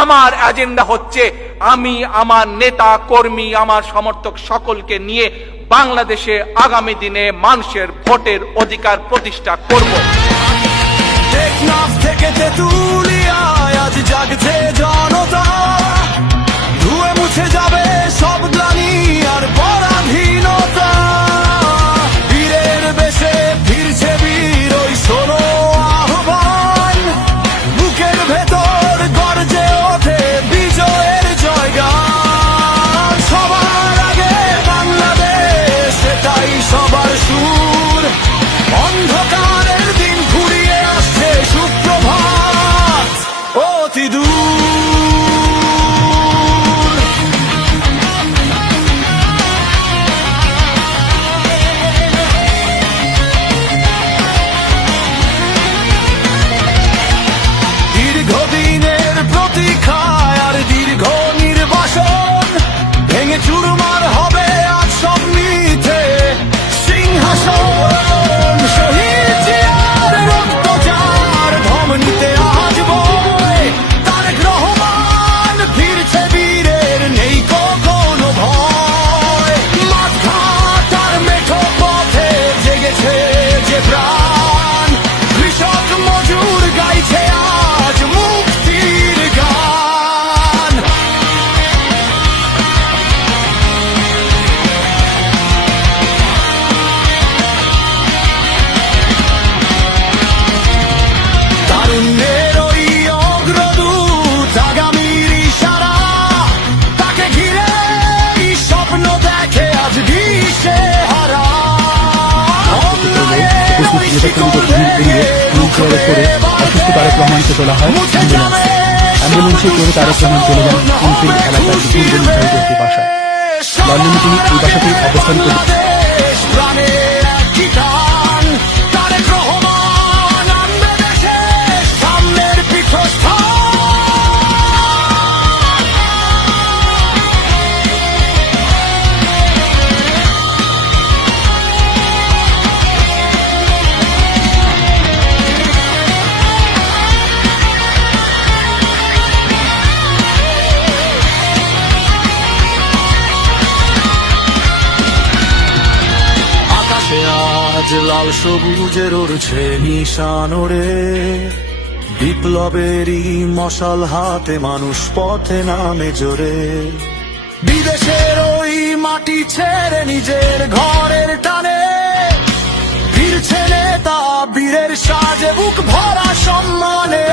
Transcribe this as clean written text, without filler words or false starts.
আমার এজেন্ডা হচ্ছে আমি আমার নেতা কর্মী আমার সমর্থক সকলকে নিয়ে বাংলাদেশে আগামী দিনে মানুষের ভোটের অধিকার প্রতিষ্ঠা করব। টেকনাফ থেকে তেঁতুলিয়ায় আজ জাগছে জনতা, ধুয়ে মুছে যাবে সব গ্লানি আর পরাধীনতা। বীরের বেশে ফিরছে বীর ওই ষোলো আহ্বান, বুকের ভেতর গর্জে ওঠে বিজয়ের জয়গান। সবার আগে বাংলাদেশ, এটাই সবার সুর। অন্ধকারের দিন ঘুরিয়ে আসছে সুপ্রভাত অতি দূর। দীর্ঘদিনের প্রতীক্ষায় আর দীর্ঘ নির্বাসন ভেঙে চুরমার হবে আজ সব মিথ্যে সিংহাসন। শহীদ জিয়ার রক্তচার ধমনীতে আজ বয়, তারেক রহমান ফিরছে বীরের নেই কোনো ভয়। মাঠঘাট আর মেঠো পথে জেগেছে যে প্রাণ, কৃষক মজুর গাইছে আজ মুক্তির গান। তারুণ্যের ওই অগ্রদূত আগামীর ইশারা, তাকে ঘিরে স্বপ্ন দেখে আজ দিশে হারা। অসুস্থ তারেক রহমানকে তোলা হয় অ্যাম্বুলেন্সে করে তারেক রহমান চলে যান ইনফিল্ড এলাকার নির্ধারিত একটি বাসায়। লন্ডনে তিনি এই বাসাতেই অবস্থান করেন। আজ লাল সবুজের ওড়ছে নিশান ওরে, বিপ্লবেরই মশাল হাতে মানুষ পথে নামে জোরে। বিদেশের ওই মাটি ছেড়ে নিজের ঘরের টানে ফিরছে নেতা বীরের সাজে বুক ভরা সম্মানে।